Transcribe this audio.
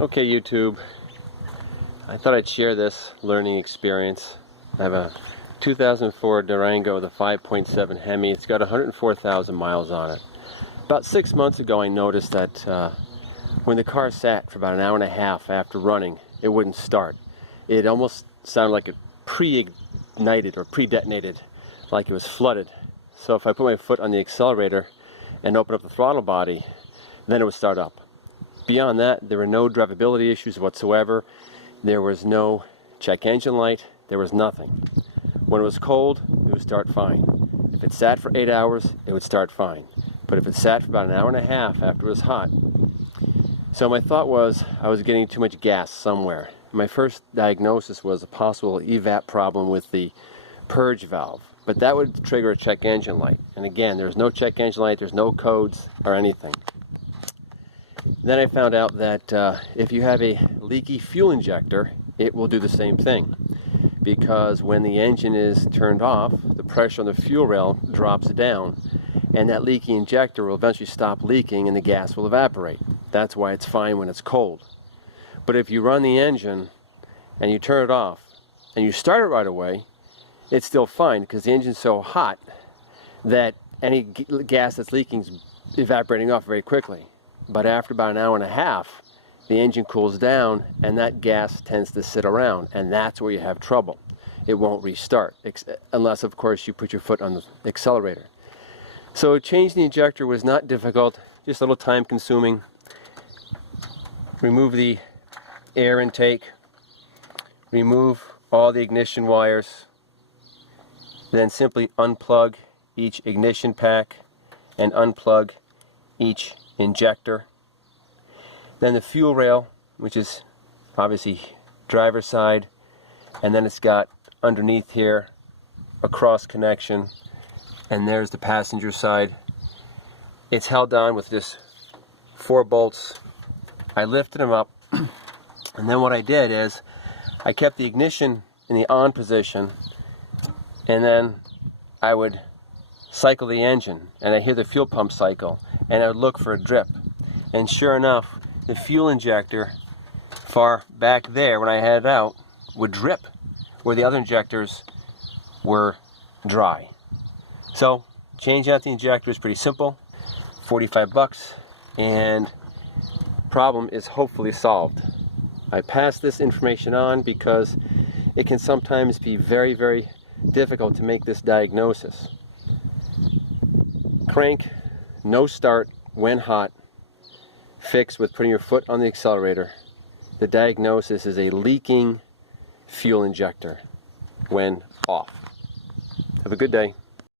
Okay, YouTube, I thought I'd share this learning experience. I have a 2004 Durango with a 5.7 Hemi. It's got 104,000 miles on it. About 6 months ago I noticed that when the car sat for about an hour and a half after running, it wouldn't start. It almost sounded like it pre-ignited or pre-detonated, like it was flooded. So if I put my foot on the accelerator and open up the throttle body, then it would start up. Beyond that, there were no drivability issues whatsoever. There was no check engine light. There was nothing. When it was cold, it would start fine. If it sat for 8 hours, it would start fine. But if it sat for about an hour and a half after it was hot. So my thought was I was getting too much gas somewhere. My first diagnosis was a possible evap problem with the purge valve. But that would trigger a check engine light. And again, there's no check engine light, there's no codes or anything. Then I found out that if you have a leaky fuel injector, it will do the same thing. Because when the engine is turned off, the pressure on the fuel rail drops down, and that leaky injector will eventually stop leaking and the gas will evaporate. That's why it's fine when it's cold. But if you run the engine and you turn it off and you start it right away, it's still fine because the engine's so hot that any gas that's leaking is evaporating off very quickly. But after about an hour and a half, the engine cools down and that gas tends to sit around, and that's where you have trouble. It won't restart, unless of course you put your foot on the accelerator. So changing the injector was not difficult, just a little time consuming. Remove the air intake, remove all the ignition wires, then simply unplug each ignition pack and unplug each injector. Then the fuel rail, which is obviously driver's side, and then it's got underneath here a cross connection, and there's the passenger side. It's held on with just 4 bolts. I lifted them up, and then what I did is I kept the ignition in the on position, and then I would cycle the engine, and I hear the fuel pump cycle, and I would look for a drip. And sure enough, the fuel injector far back there, when I had it out, would drip where the other injectors were dry. So changing out the injector is pretty simple, 45 bucks, and problem is hopefully solved. I pass this information on because it can sometimes be very, very difficult to make this diagnosis. Crank, no start when hot, fix with putting your foot on the accelerator. The diagnosis is a leaking fuel injector when off. Have a good day.